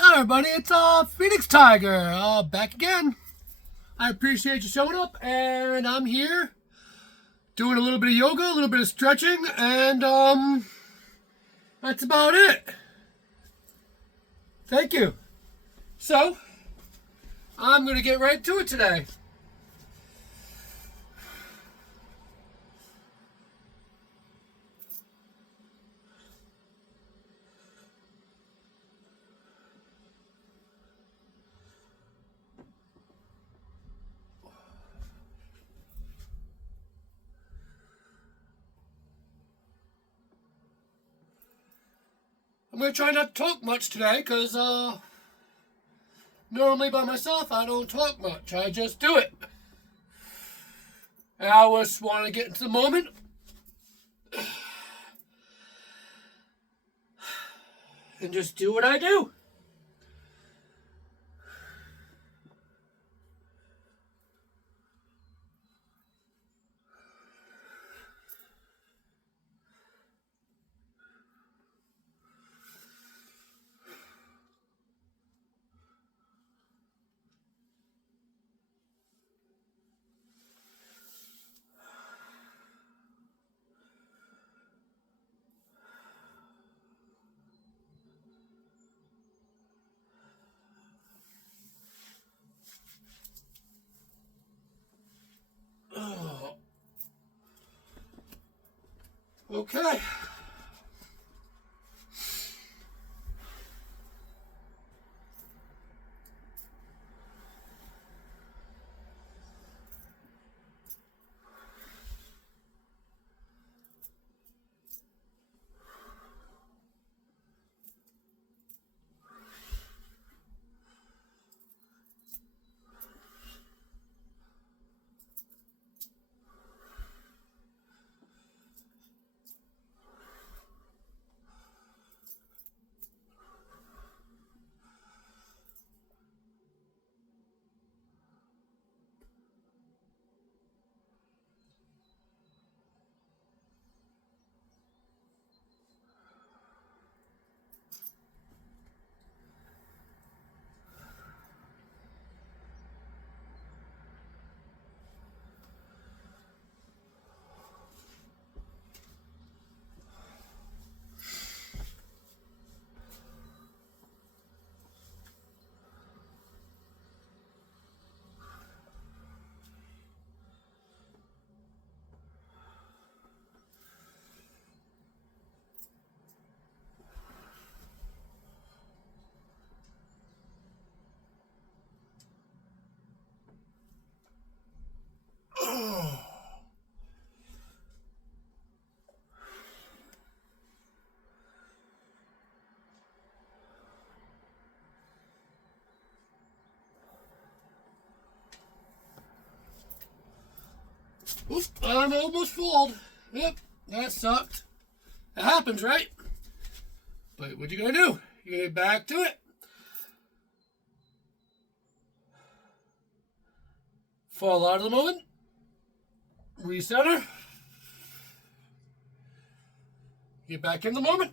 Hi everybody, it's Phoenix Tiger, back again. I appreciate you showing up, and I'm here doing a little bit of yoga, a little bit of stretching, and that's about it. Thank you. So, I'm gonna get right to it today. I'm gonna try not to talk much today, because normally by myself I don't talk much, I just do it. And I just want to get into the moment. And just do what I do. Oh. Okay. Oop, I'm almost full. Yep, that sucked. It happens, right? But what you gonna do? You gonna get back to it? Fall out of the moment. Recenter. Get back in the moment.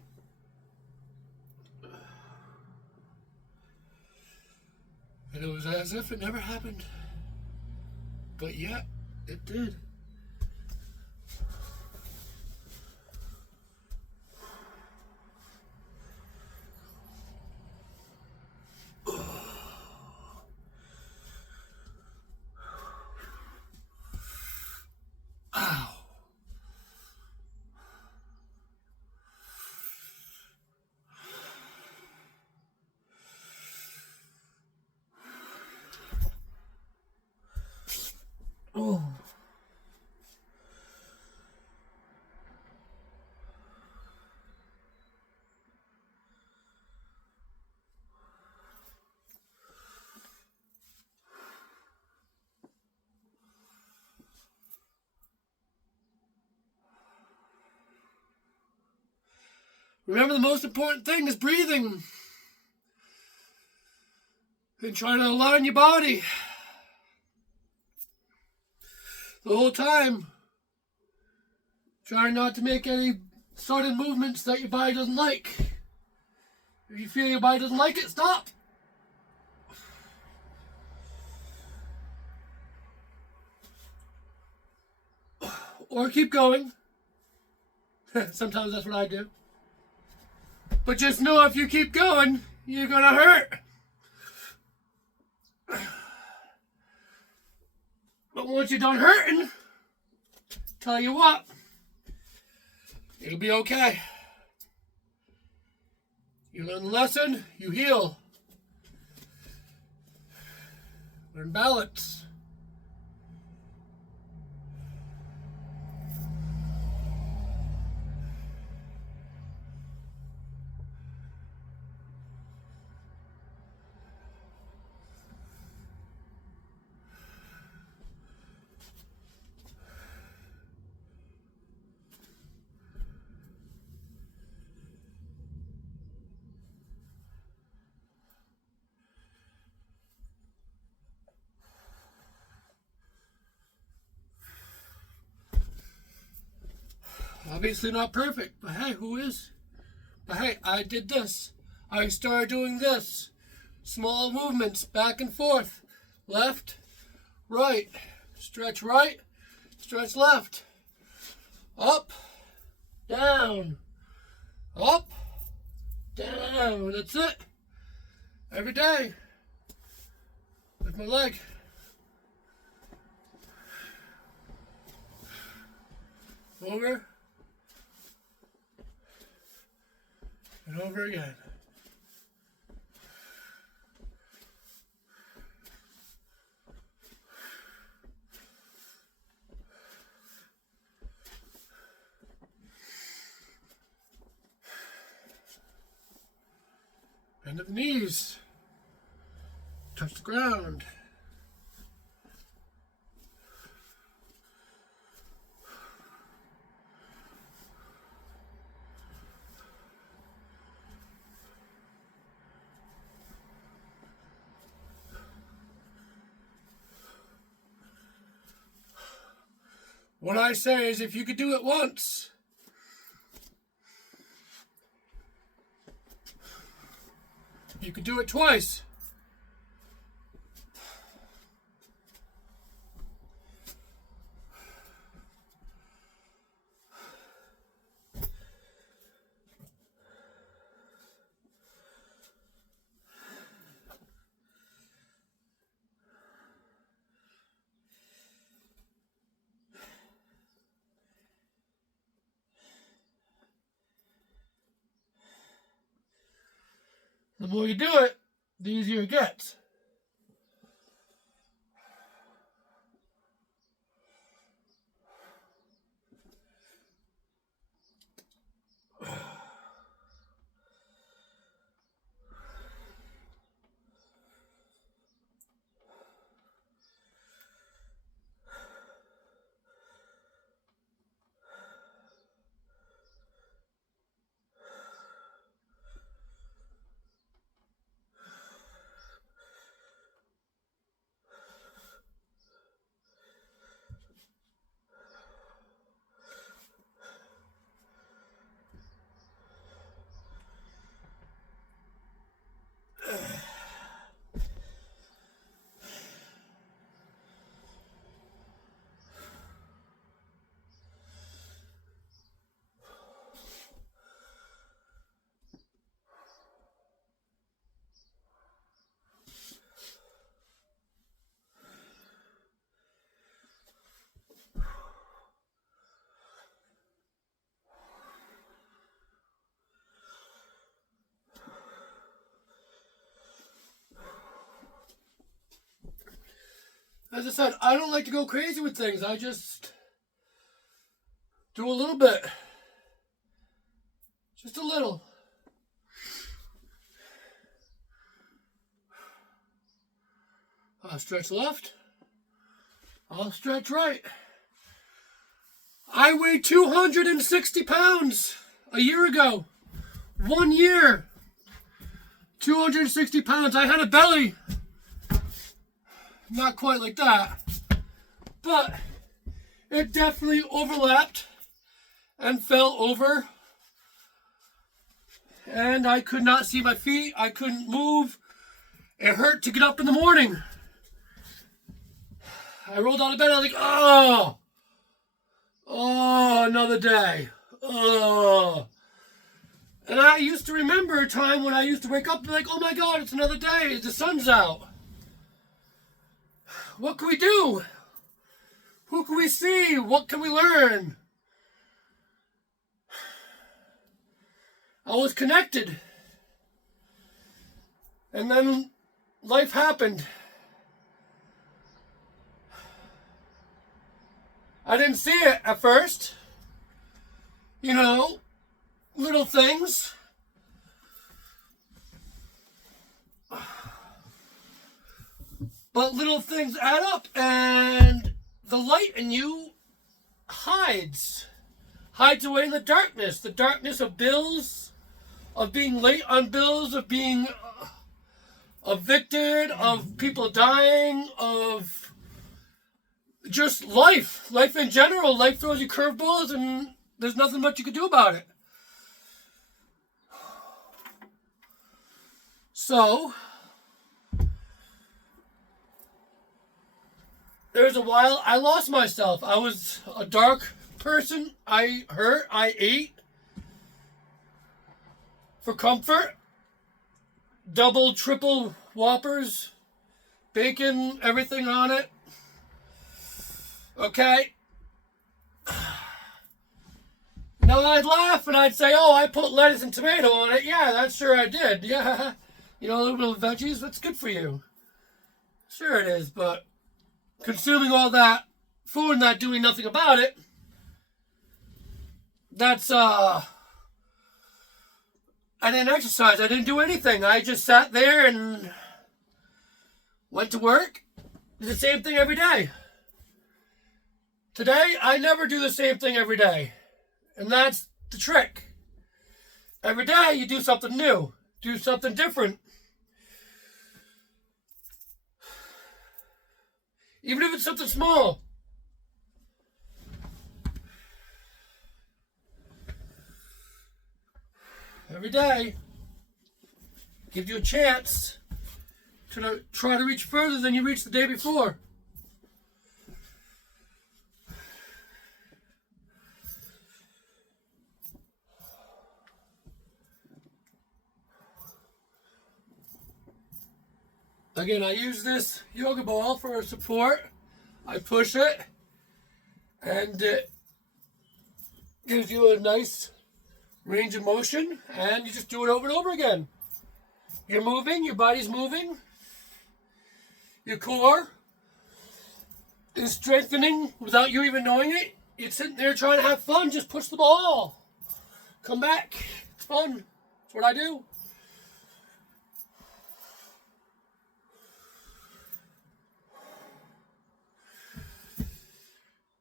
And it was as if it never happened. But yet, it did. Ow. Oh. Remember, the most important thing is breathing. And trying to align your body. The whole time. Trying not to make any sudden movements that your body doesn't like. If you feel your body doesn't like it, stop. Or keep going. Sometimes that's what I do. But just know if you keep going, you're gonna hurt. But once you're done hurting, tell you what, it'll be okay. You learn the lesson, you heal. Learn balance. Obviously not perfect, but hey, who is? But hey, I did this. I started doing this. Small movements, back and forth. Left, right, stretch, stretch left. Up, down, up, down. That's it. Every day. Lift my leg. Over. And over again. Bend at the knees. Touch the ground. What I say is if you could do it once, you could do it twice. The more you do it, the easier it gets. As I said, I don't like to go crazy with things. I just do a little bit. Just a little. I'll stretch left. I'll stretch right. I weighed 260 pounds a year ago. 1 year. 260 pounds. I had a belly. Not quite like that. But it definitely overlapped and fell over and I could not see my feet. I couldn't move. It hurt to get up in the morning. I rolled out of bed. I was like, oh, another day. Oh. And I used to remember a time when I used to wake up and be like, oh my God, it's another day. The sun's out. What can we do? Who can we see? What can we learn? I was connected. And then life happened. I didn't see it at first. You know, little things. But little things add up, and the light in you hides away in the darkness of bills, of being late on bills, of being evicted, of people dying, of just life in general. Life throws you curveballs, and there's nothing much you can do about it. So there was a while I lost myself. I was a dark person. I hurt. I ate for comfort. Double, triple Whoppers, bacon, everything on it. Okay. Now I'd laugh and I'd say, oh, I put lettuce and tomato on it. Yeah, that's sure I did. Yeah. You know, a little bit of veggies, that's good for you. Sure it is, but consuming all that food and not doing nothing about it, that's, I didn't exercise. I didn't do anything. I just sat there and went to work. Did the same thing every day. Today, I never do the same thing every day. And that's the trick. Every day, you do something new. Do something different. Even if it's something small. Every day gives you a chance to try to reach further than you reached the day before. Again, I use this yoga ball for support. I push it, and it gives you a nice range of motion, and you just do it over and over again. You're moving, your body's moving, your core is strengthening without you even knowing it. You're sitting there trying to have fun, just push the ball. Come back. It's fun. That's what I do.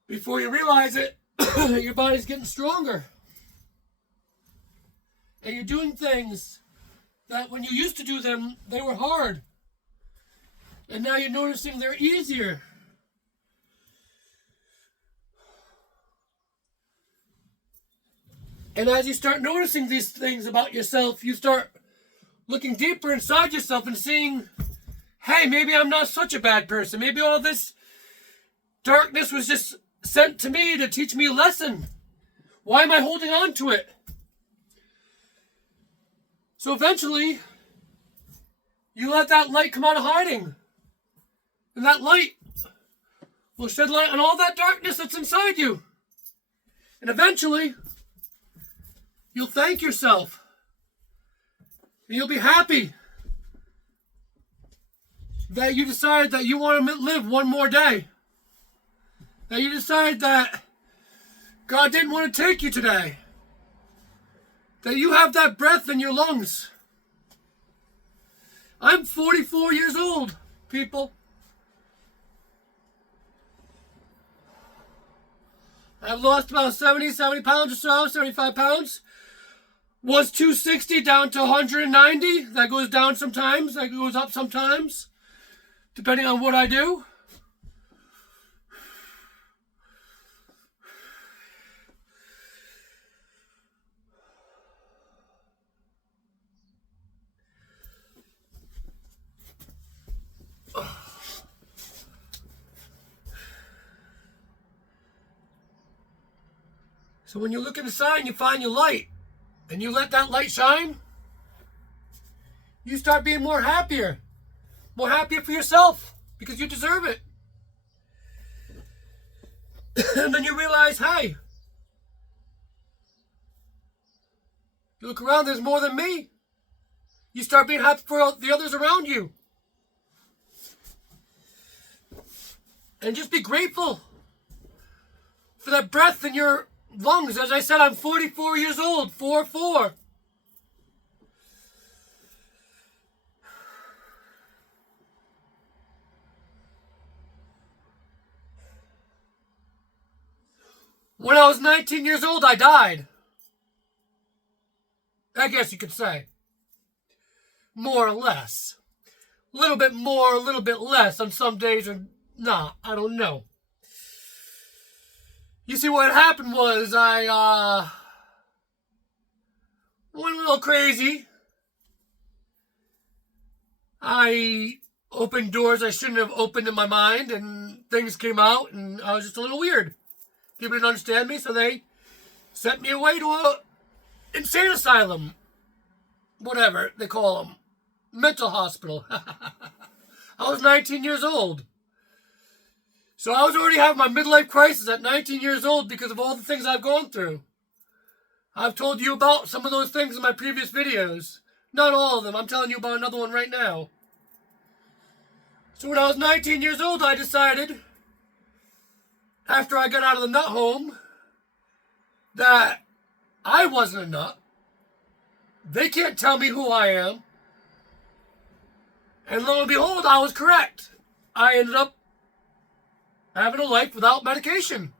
Before you realize it, your body's getting stronger. And you're doing things that when you used to do them, they were hard. And now you're noticing they're easier. And as you start noticing these things about yourself, you start looking deeper inside yourself and seeing, hey, maybe I'm not such a bad person. Maybe all this darkness was just sent to me to teach me a lesson. Why am I holding on to it? So eventually, you let that light come out of hiding. And that light will shed light on all that darkness that's inside you. And eventually, you'll thank yourself. And you'll be happy that you decided that you want to live one more day. That you decide that God didn't want to take you today. That you have that breath in your lungs. I'm 44 years old, people. I've lost about 70 pounds or so, 75 pounds. Was 260 down to 190. That goes down sometimes. That goes up sometimes. Depending on what I do. So when you look inside and you find your light, and you let that light shine, you start being more happier for yourself, because you deserve it. And then you realize, hey, you look around, there's more than me. You start being happy for the others around you. And just be grateful for that breath in your lungs. As I said, I'm 44 years old, 4-4. When I was 19 years old, I died. I guess you could say. More or less. A little bit more, a little bit less on some days, or not. I don't know. You see, what happened was I went a little crazy. I opened doors I shouldn't have opened in my mind, and things came out, and I was just a little weird. People didn't understand me, so they sent me away to a insane asylum. Whatever they call them. Mental hospital. I was 19 years old. So I was already having my midlife crisis at 19 years old because of all the things I've gone through. I've told you about some of those things in my previous videos. Not all of them. I'm telling you about another one right now. So when I was 19 years old, I decided, after I got out of the nut home, that I wasn't a nut. They can't tell me who I am. And lo and behold, I was correct. I ended up having a life without medication.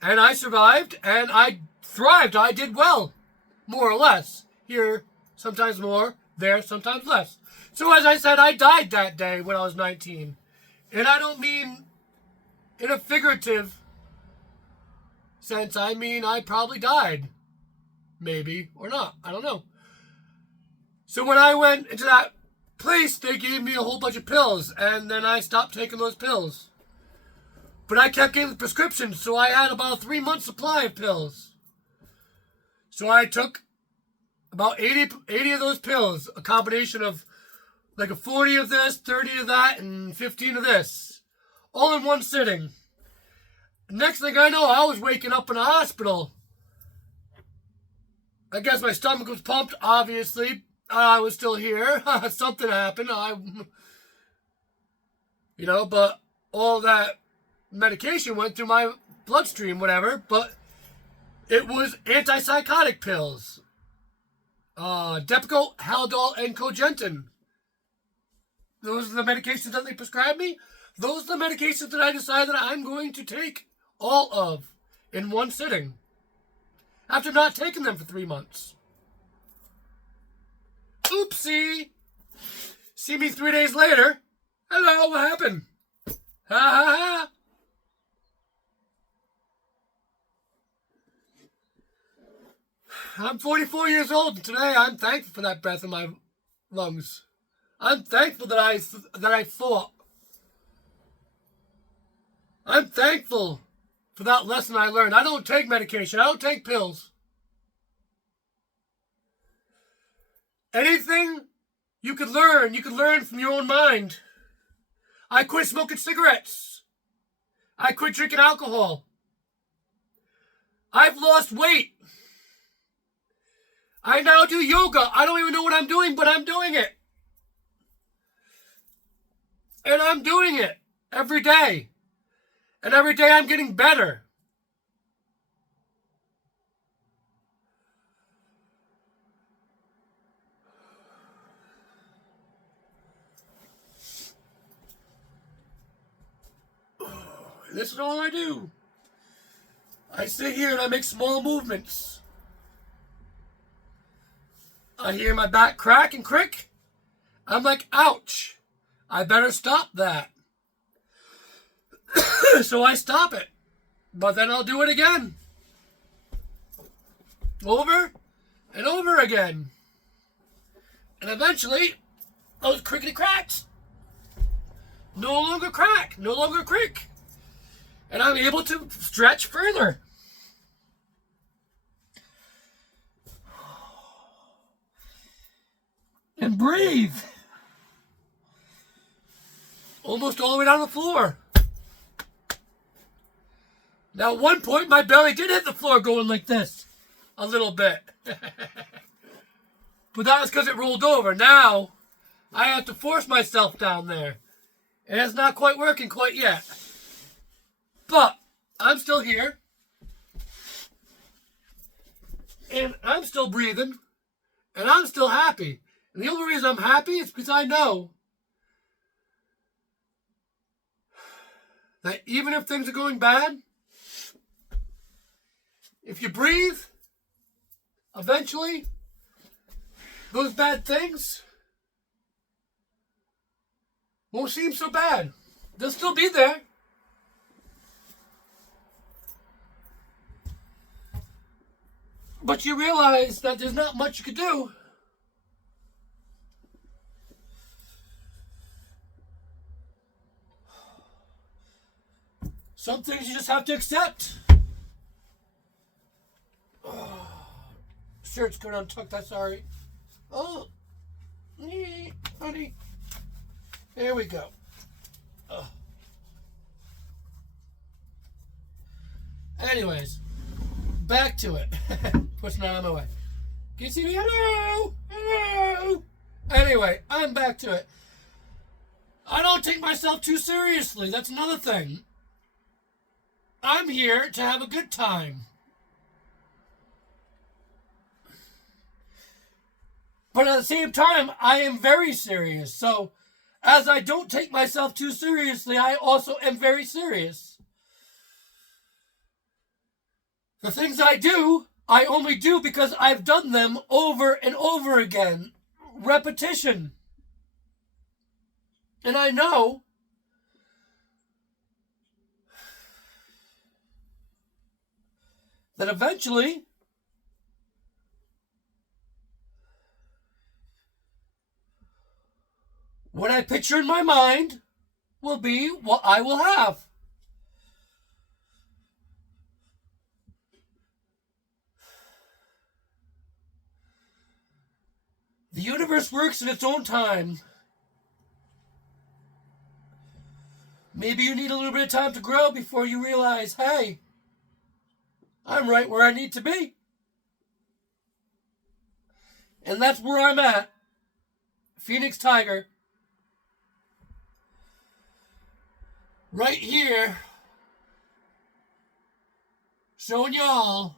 And I survived, and I thrived. I did well, more or less. Here, sometimes more. There, sometimes less. So as I said, I died that day when I was 19. And I don't mean in a figurative sense. I mean, I probably died. Maybe, or not. I don't know. So when I went into that place, they gave me a whole bunch of pills, and then I stopped taking those pills. But I kept getting the prescriptions, so I had about a 3-month supply of pills. So I took about 80 of those pills, a combination of like a 40 of this, 30 of that, and 15 of this, all in one sitting. Next thing I know, I was waking up in a hospital. I guess my stomach was pumped, obviously. I was still here. Something happened. But all that medication went through my bloodstream, whatever. But it was antipsychotic pills. Depakote, Haldol, and Cogentin. Those are the medications that they prescribed me. Those are the medications that I decided that I'm going to take all of in one sitting, after not taking them for 3 months. Oopsie! See me 3 days later. Hello, what happened? Ha ha ha! I'm 44 years old, and today I'm thankful for that breath in my lungs. I'm thankful that I fought. I'm thankful for that lesson I learned. I don't take medication. I don't take pills. Anything you could learn from your own mind. I quit smoking cigarettes. I quit drinking alcohol. I've lost weight. I now do yoga. I don't even know what I'm doing, but I'm doing it. And I'm doing it every day. And every day I'm getting better. This is all I do. I sit here and I make small movements. I hear my back crack and crick. I'm like, ouch. I better stop that. So I stop it. But then I'll do it again. Over and over again. And eventually, those crickety cracks no longer crack, no longer creak. And I'm able to stretch further. and breathe. Almost all the way down the floor. Now, at one point, my belly did hit the floor going like this. A little bit. But that was because it rolled over. Now, I have to force myself down there. And it's not quite working quite yet. But, I'm still here. And I'm still breathing. And I'm still happy. And the only reason I'm happy is because I know that even if things are going bad, if you breathe, eventually, those bad things won't seem so bad. They'll still be there. But you realize that there's not much you can do. Some things you just have to accept. Shirt's going untucked, I'm sorry. Oh, honey. There we go. Anyways, back to it. Pushing it out of my way. Can you see me? Hello? Hello? Anyway, I'm back to it. I don't take myself too seriously. That's another thing. I'm here to have a good time. But at the same time, I am very serious. So, as I don't take myself too seriously, I also am very serious. The things I do, I only do because I've done them over and over again. Repetition. And I know that eventually what I picture in my mind will be what I will have. The universe works in its own time. Maybe you need a little bit of time to grow before you realize, hey, I'm right where I need to be. And that's where I'm at. Phoenix Tiger. Right here. Showing y'all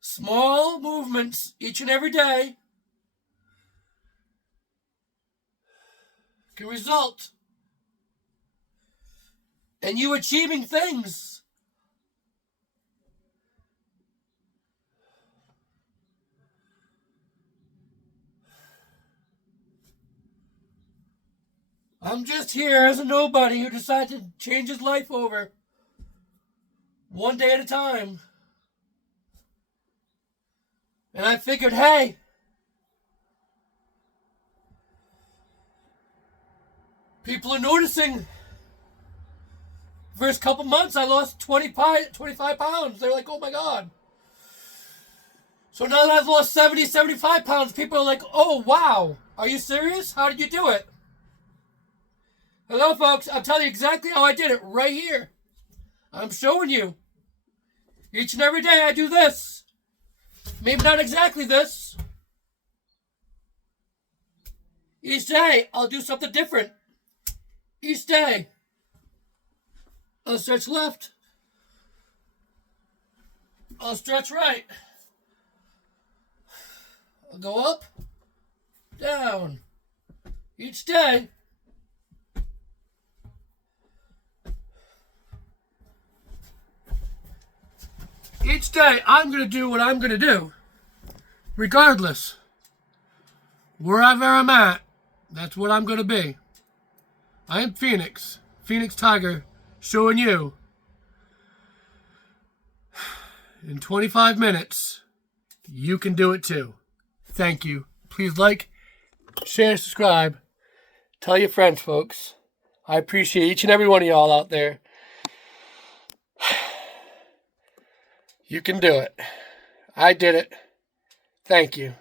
small movements each and every day can result in you achieving things. I'm just here as a nobody who decided to change his life over one day at a time. And I figured, hey, people are noticing. First couple months, I lost 25 pounds. They're like, oh my God. So now that I've lost 70, 75 pounds, people are like, oh wow, are you serious? How did you do it? Hello, folks. I'll tell you exactly how I did it right here. I'm showing you. Each and every day I do this. Maybe not exactly this. Each day I'll do something different. Each day. I'll stretch left. I'll stretch right. I'll go up, down. Each day. Each day, I'm going to do what I'm going to do. Regardless. Wherever I'm at, that's what I'm going to be. I am Phoenix. Phoenix Tiger. Showing you. In 25 minutes, you can do it too. Thank you. Please like, share, subscribe. Tell your friends, folks. I appreciate each and every one of y'all out there. You can do it. I did it. Thank you.